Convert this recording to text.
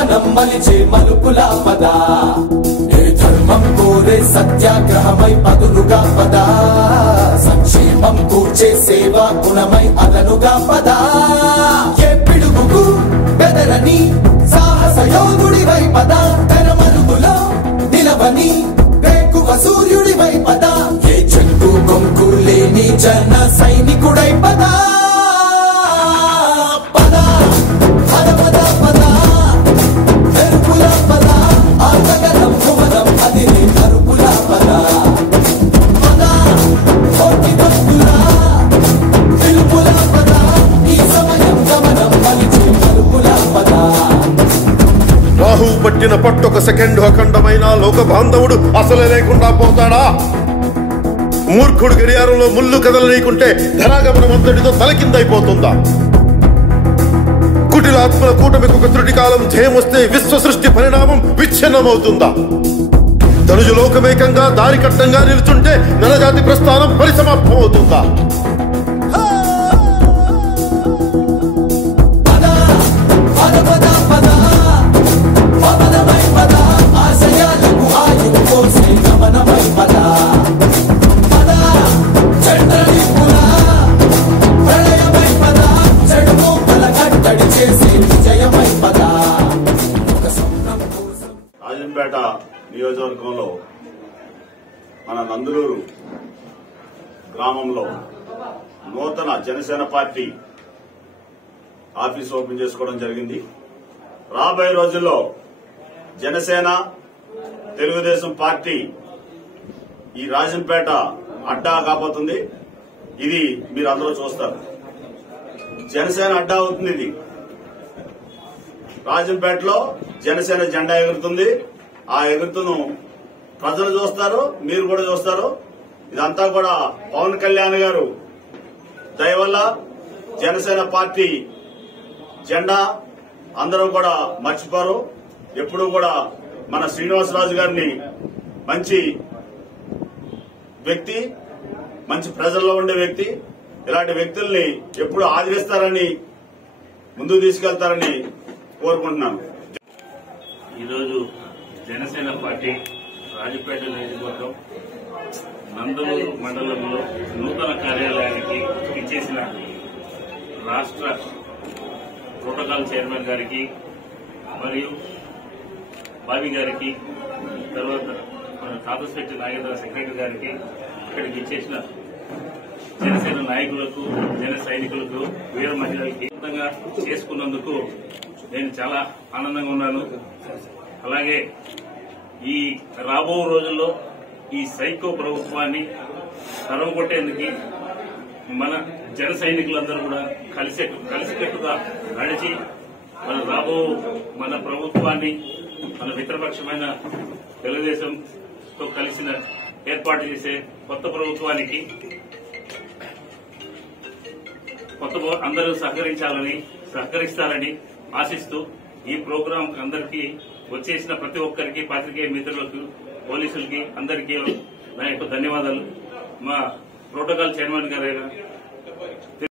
గమనం మలిచే మలుపుల పద ఏ ధర్మం కోరే సత్యాగ్రహమై పదులుగా పద సంక్షేమం కూర్చే సేవా గుణమై అదనుగా పద ఏ పిడుగుకు బెదరని సాహస యోగుడివై పద తెరమరుగులో నిలవని వేకువ సూర్యుడివై పద ఏ చెంగు కొంకు లేని జన సైనికుడై పద పద పద పద పద మెరుపుల పద ఆగగలం భువనం అది మరుపుల పద పద కోటి భక్తుల పిలుపుల పద ఈ సమయం గమనం మలిచే మరుపుల పద రాహు పట్టిన పట్టొక సెకండ్ అఖండమైన లోక బాంధవుడు అసలే లేకుండా పోతాడా? మూర్ఖుడు గడియారంలో ముళ్ళు కదలనీకుంటే ధరాగమనం అంతటితో తలకిందైపోతుందా? కుటిలాత్మల కూటమికి ఒక త్రుటి కాలం ధ్యేయమొస్తే విశ్వ సృష్టి పరిణామం విచ్ఛిన్నమవుతుందా? ధనుజు లోకమేకంగా దారి కట్టంగా నిలుచుంటే నరజాతి ప్రస్థానం పరిసమాప్తమవుతుందా? రాజంపేట నియోజకవర్గంలో మన నందులూరు గ్రామంలో నూతన జనసేన పార్టీ ఆఫీస్ ఓపెన్ చేసుకోవడం జరిగింది. రాబోయే రోజుల్లో జనసేన తెలుగుదేశం పార్టీ ఈ రాజంపేట అడ్డా కాబోతుంది. ఇది మీరు అందరూ చూస్తారు. జనసేన అడ్డా అవుతుంది. ఇది రాజంపేటలో జనసేన జెండా ఎగురుతుంది. ఆ ఎగురుతును ప్రజలు చూస్తారు, మీరు కూడా చూస్తారు. ఇదంతా కూడా పవన్ కళ్యాణ్ గారు దయ వల్ల జనసేన పార్టీ జెండా అందరూ కూడా మర్చిపోరు. ఎప్పుడూ కూడా మన శ్రీనివాసరాజు గారిని మంచి వ్యక్తి, మంచి ప్రజల్లో ఉండే వ్యక్తి. ఇలాంటి వ్యక్తుల్ని ఎప్పుడు ఆదరిస్తారని, ముందుకు తీసుకెళ్తారని కోరుకుంటున్నాను. ఈరోజు జనసేన పార్టీ రాజపేట నియోజకవర్గం నందలూరు మండలంలో నూతన కార్యాలయానికి ఇచ్చేసిన రాష్ట్ర ప్రోటోకాల్ చైర్మన్ గారికి మరియు బాబీ గారికి, తర్వాత మన కాతశెట్టి నాగేంద్ర సెక్రటరీ గారికి, ఇక్కడికి ఇచ్చేసిన జనసేన నాయకులకు, జన సైనికులకు, వీర మహిళలకి చేసుకున్నందుకు నేను చాలా ఆనందంగా ఉన్నాను. అలాగే ఈ రాబో రోజుల్లో ఈ సైకో ప్రభుత్వాన్ని తరవగొట్టేందుకు మన జన సైనికులందరూ కూడా కలిసికట్టుగా నడిచి మన ప్రభుత్వాన్ని, మన మిత్రపక్షమైన తెలుగుదేశంతో కలిసిన ఏర్పాటు చేసే కొత్త ప్రభుత్వానికి అందరూ సహకరిస్తారని ఆశిస్తూ ఈ ప్రోగ్రాం అందరికీ వచ్చేసిన ప్రతి ఒక్కరికి, పాత్రికేయ మిత్రులకు, పోలీసులకి అందరికీ నా యొక్క ధన్యవాదాలు. మా ప్రోటోకాల్ చైర్మన్ గారైన